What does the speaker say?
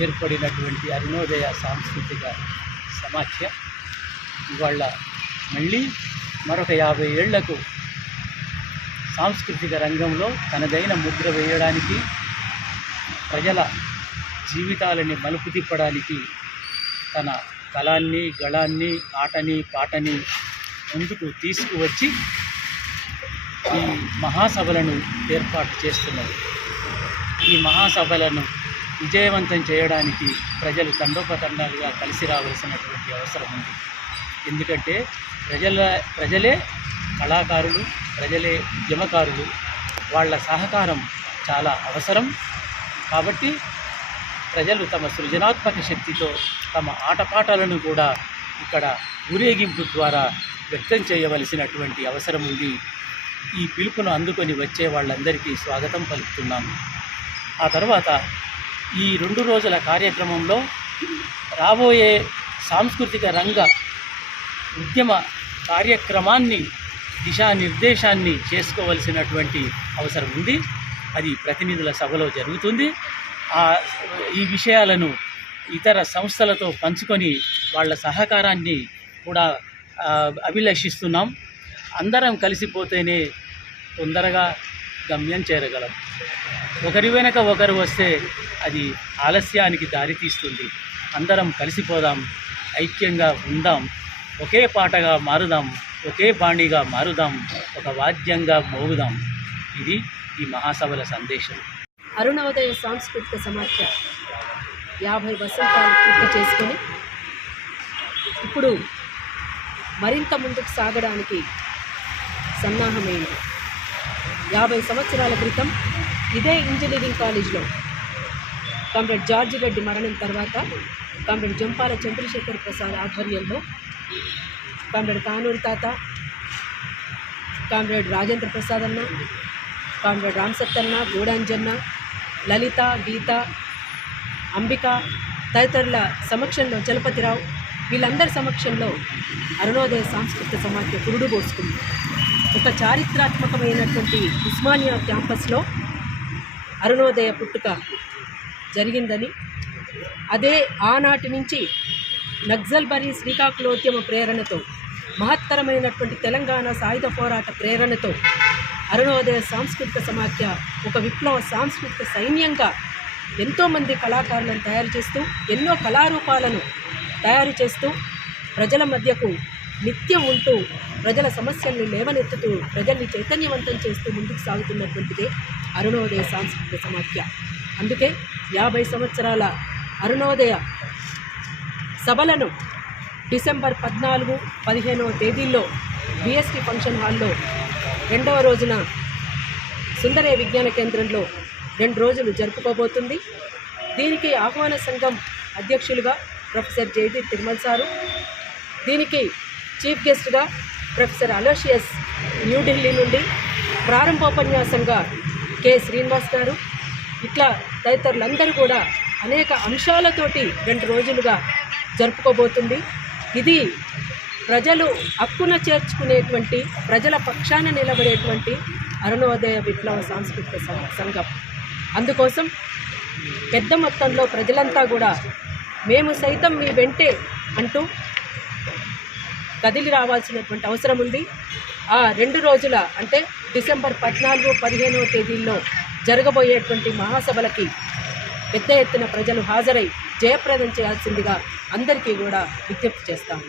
ఏర్పడినటువంటి అరుణోదయ సాంస్కృతిక సమాఖ్య ఇవాళ మళ్ళీ మరొక 50 ఏళ్లకు సాంస్కృతిక రంగంలో తనదైన ముద్ర వేయడానికి, ప్రజల జీవితాలని మలుపు తిప్పడానికి తన కళాన్ని, గళాన్ని, ఆటని, పాటని ముందుకు తీసుకువచ్చి ఈ మహాసభలను ఏర్పాటు చేస్తున్నారు. ఈ మహాసభలను విజయవంతం చేయడానికి ప్రజలు తండోపతండాలుగా కలిసి రావాల్సినటువంటి అవసరం ఉంది. ఎందుకంటే ప్రజలే కళాకారులు, ప్రజలే ఉద్యమకారులు, వాళ్ళ సహకారం చాలా అవసరం. కాబట్టి ప్రజలు తమ సృజనాత్మక శక్తితో తమ ఆటపాటలను కూడా ఇక్కడ ఊరేగింపు ద్వారా వ్యక్తం చేయవలసినటువంటి అవసరం ఉంది. ఈ పిలుపును అందుకొని వచ్చే వాళ్ళందరికీ స్వాగతం పలుకుతున్నాము. ఆ తర్వాత ఈ 2 రోజుల కార్యక్రమంలో రాబోయే సాంస్కృతిక రంగ ఉద్యమ కార్యక్రమాన్ని దిశానిర్దేశాన్ని చేసుకోవలసినటువంటి అవసరం ఉంది. అది ప్రతినిధుల సభలో జరుగుతుంది. ఈ విషయాలను ఇతర సంస్థలతో పంచుకొని వాళ్ళ సహకారాన్ని కూడా అభిలషిస్తున్నాం. అందరం కలిసిపోతేనే తొందరగా గమ్యం చేరగలం. ఒకరి వెనక ఒకరు వస్తే అది ఆలస్యానికి దారితీస్తుంది. అందరం కలిసిపోదాం, ఐక్యంగా ఉందాం, ఒకే పాటగా మారుదాం, ఒకే బాణిగా మారుదాం, ఒక వాద్యంగా మోగుదాం. ఇది ఈ మహాసభల సందేశం. అరుణోదయ సాంస్కృతిక సమాఖ్య 50 వసంతాలు పూర్తి చేసుకొని ఇప్పుడు మరింత ముందుకు సాగడానికి సన్నాహమైంది. 50 సంవత్సరాల క్రితం ఇదే ఇంజనీరింగ్ కాలేజ్లో కామ్రేడ్ జార్జి రెడ్డి మరణం తర్వాత కామ్రేడ్ జంపాల చంద్రశేఖర్ ప్రసాద్ ఆధ్వర్యంలో కామ్రేడ్ కానూరి తాత, కామ్రేడ్ రాజేంద్ర ప్రసాద్ అన్న, కామ్రేడ్ రామసత్తన్న, గూడాంజన్న, లలిత, గీత, అంబిక తదితరుల సమక్షంలో, చలపతిరావు, వీళ్ళందరి సమక్షంలో అరుణోదయ సాంస్కృతిక సమాఖ్య పురుడు పోసుకుంది. ఒక చారిత్రాత్మకమైనటువంటి ఉస్మానియా క్యాంపస్లో అరుణోదయ పుట్టుక జరిగిందని, అదే ఆనాటి నుంచి నక్సల్బరీ శ్రీకాకుళోద్యమ ప్రేరణతో, మహత్తరమైనటువంటి తెలంగాణ సాయుధ పోరాట ప్రేరణతో అరుణోదయ సాంస్కృతిక సమాఖ్య ఒక విప్లవ సాంస్కృతిక సైన్యంగా ఎంతోమంది కళాకారులను తయారు చేస్తూ, ఎన్నో కళారూపాలను తయారు చేస్తూ, ప్రజల మధ్యకు నిత్యం ఉంటూ, ప్రజల సమస్యల్ని లేవనెత్తుతూ, ప్రజల్ని చైతన్యవంతం చేస్తూ ముందుకు సాగుతున్నటువంటిదే అరుణోదయ సాంస్కృతిక సమాఖ్య. అందుకే 50 సంవత్సరాల అరుణోదయ సభలను డిసెంబర్ 14, 15వ తేదీల్లో బిఎస్టీ ఫంక్షన్ హాల్లో 2వ రోజున సుందరయ్య విజ్ఞాన కేంద్రంలో 2 రోజులు జరుపుకోబోతుంది. దీనికి ఆహ్వాన సంఘం అధ్యక్షులుగా ప్రొఫెసర్ జయదీప్ తిరుమల్ సారు, దీనికి చీఫ్ గెస్ట్గా ప్రొఫెసర్ అలోషియస్ న్యూఢిల్లీ నుండి, ప్రారంభోపన్యాసంగా కె శ్రీనివాస్ గారు, ఇట్లా తదితరులందరూ కూడా అనేక అంశాలతోటి 2 రోజులుగా జరుపుకోబోతుంది. ఇది ప్రజలు హక్కున చేర్చుకునేటువంటి, ప్రజల పక్షాన నిలబడేటువంటి అరుణోదయ విప్లవ సాంస్కృతిక సంఘం. అందుకోసం పెద్ద మొత్తంలో ప్రజలంతా కూడా మేము సైతం మీ వెంటే అంటూ కదిలి రావాల్సినటువంటి అవసరం ఉంది. ఆ 2 రోజుల అంటే డిసెంబర్ 14, 15వ తేదీల్లో జరగబోయేటువంటి మహాసభలకి పెద్ద ఎత్తున ప్రజలు హాజరై జయప్రదం చేయాల్సిందిగా అందరికీ కూడా విజ్ఞప్తి చేస్తాము.